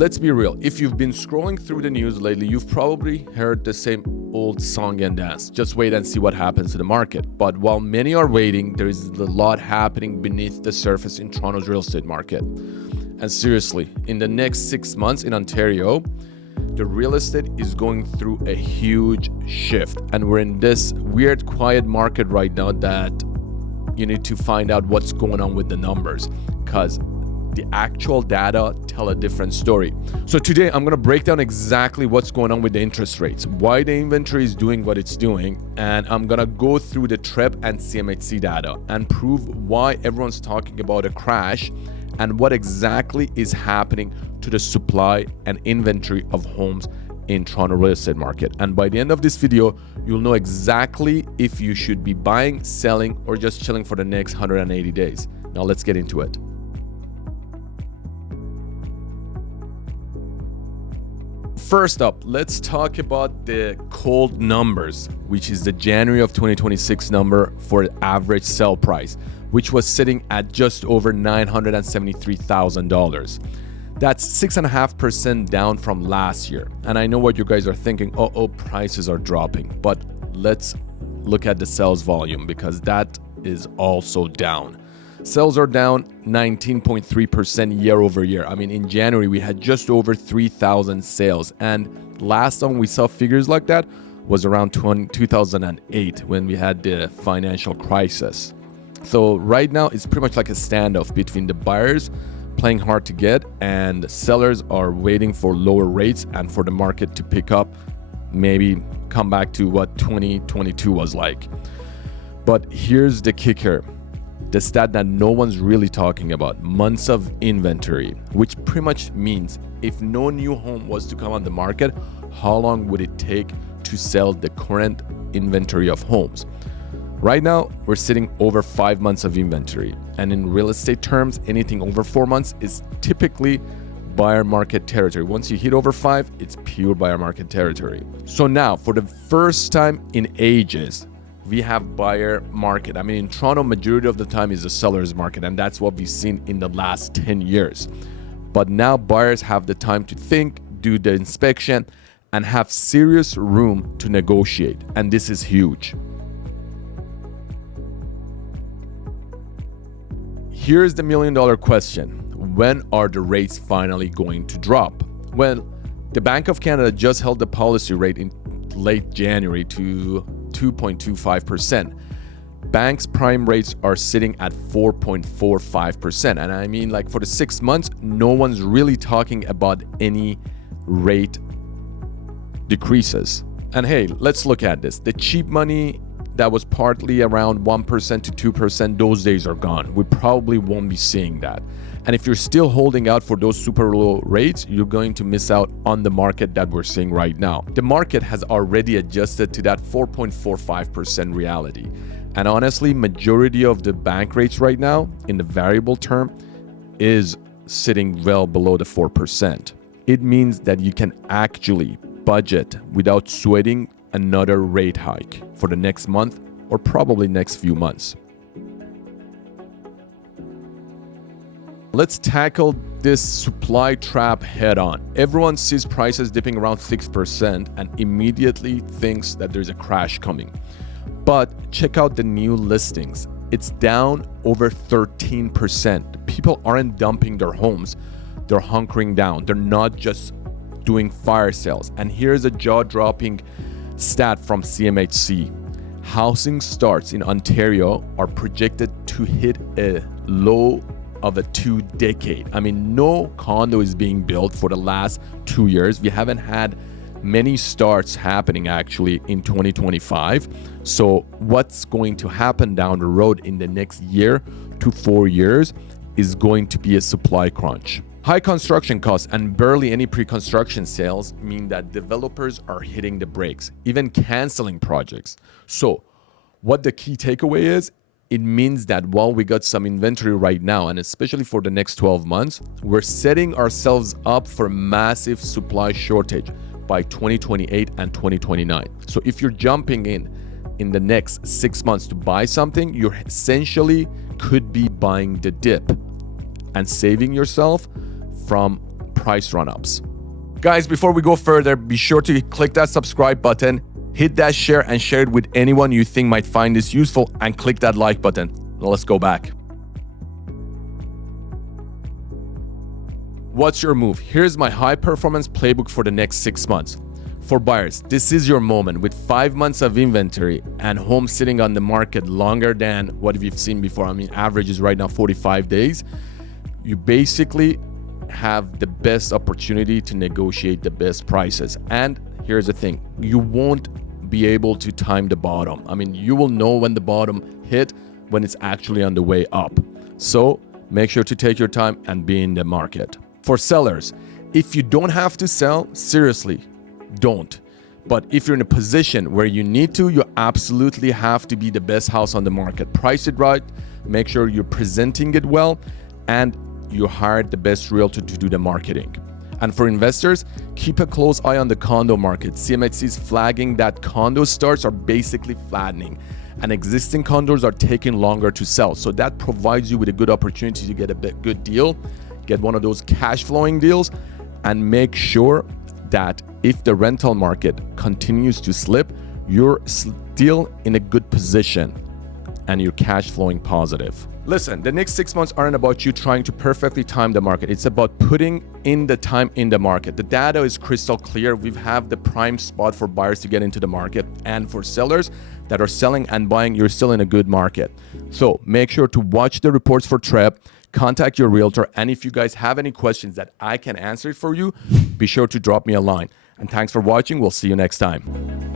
let's be real. If you've been scrolling through the news lately, you've probably heard the same old song and dance. Just wait and see what happens to the market. But while many are waiting, there is a lot happening beneath the surface in Toronto's real estate market. And seriously, in the next 6 months in Ontario, the real estate is going through a huge shift. And we're in this weird, quiet market right now that you need to find out what's going on with the numbers, because the actual data tell a different story. So today I'm going to break down exactly what's going on with the interest rates, why the inventory is doing what it's doing, and I'm going to go through the TREP and CMHC data and prove why everyone's talking about a crash and what exactly is happening to the supply and inventory of homes in Toronto real estate market. And by the end of this video, you'll know exactly if you should be buying, selling, or just chilling for the next 180 days. Now let's get into it. First up, let's talk about the cold numbers, which is the January of 2026 number for average sell price, which was sitting at just over $973,000. That's 6.5% down from last year. And I know what you guys are thinking, prices are dropping. But let's look at the sales volume, because that is also down. Sales are down 19.3% year over year. I mean, in January, we had just over 3,000 sales. And last time we saw figures like that was around 2008 when we had the financial crisis. So right now, it's pretty much like a standoff between the buyers playing hard to get and sellers are waiting for lower rates and for the market to pick up, maybe come back to what 2022 was like. But here's the kicker. The stat that no one's really talking about, months of inventory, which pretty much means if no new home was to come on the market, how long would it take to sell the current inventory of homes? Right now, we're sitting over 5 months of inventory. And in real estate terms, anything over 4 months is typically buyer market territory. Once you hit over 5, it's pure buyer market territory. So now, for the first time in ages, we have buyer market. I mean, in Toronto, majority of the time is a seller's market, and that's what we've seen in the last 10 years. But now buyers have the time to think, do the inspection, and have serious room to negotiate. And this is huge. Here's the $1 million question. When are the rates finally going to drop? Well, the Bank of Canada just held the policy rate in late January to 2.25%. Banks' prime rates are sitting at 4.45%. And I mean, like, for the 6 months, no one's really talking about any rate decreases. And hey, let's look at this. The cheap money that was partly around 1% to 2%, those days are gone. We probably won't be seeing that. And if you're still holding out for those super low rates, you're going to miss out on the market that we're seeing right now. The market has already adjusted to that 4.45% reality. And honestly, majority of the bank rates right now in the variable term is sitting well below the 4%. It means that you can actually budget without sweating another rate hike for the next month or probably next few months. Let's tackle this supply trap head on. Everyone sees prices dipping around 6% and immediately thinks that there's a crash coming. But check out the new listings. It's down over 13%. People aren't dumping their homes. They're hunkering down. They're not just doing fire sales. And here's a jaw-dropping stat from CMHC. Housing starts in Ontario are projected to hit a low of a 2 decade. I mean, no condo is being built for the last 2 years. We haven't had many starts happening actually in 2025. So what's going to happen down the road in the next year to 4 years is going to be a supply crunch. High construction costs and barely any pre-construction sales mean that developers are hitting the brakes, even canceling projects. So what the key takeaway is, it means that while we got some inventory right now, and especially for the next 12 months, we're setting ourselves up for massive supply shortage by 2028 and 2029. So if you're jumping in the next 6 months to buy something, you essentially could be buying the dip and saving yourself from price run-ups. Guys, before we go further, be sure to click that subscribe button, hit that share and share it with anyone you think might find this useful, and click that like button. Now let's go back. What's your move? Here's my high performance playbook for the next 6 months. For buyers, this is your moment. With 5 months of inventory and homes sitting on the market longer than what we've seen before, I mean, average is right now 45 days, you basically have the best opportunity to negotiate the best prices. And here's the thing, you won't be able to time the bottom. I mean, you will know when the bottom hit, when it's actually on the way up. So make sure to take your time and be in the market. For sellers, if you don't have to sell, seriously, don't. But if you're in a position where you need to, you absolutely have to be the best house on the market. Price it right, make sure you're presenting it well, and you hired the best realtor to do the marketing. And for investors, keep a close eye on the condo market. CMHC is flagging that condo starts are basically flattening and existing condos are taking longer to sell. So that provides you with a good opportunity to get a good deal, get one of those cash flowing deals, and make sure that if the rental market continues to slip, you're still in a good position and you're cash flowing positive. Listen, the next 6 months aren't about you trying to perfectly time the market. It's about putting in the time in the market. The data is crystal clear. We have the prime spot for buyers to get into the market. And for sellers that are selling and buying, you're still in a good market. So make sure to watch the reports for TREP, contact your realtor. And if you guys have any questions that I can answer for you, be sure to drop me a line. And thanks for watching. We'll see you next time.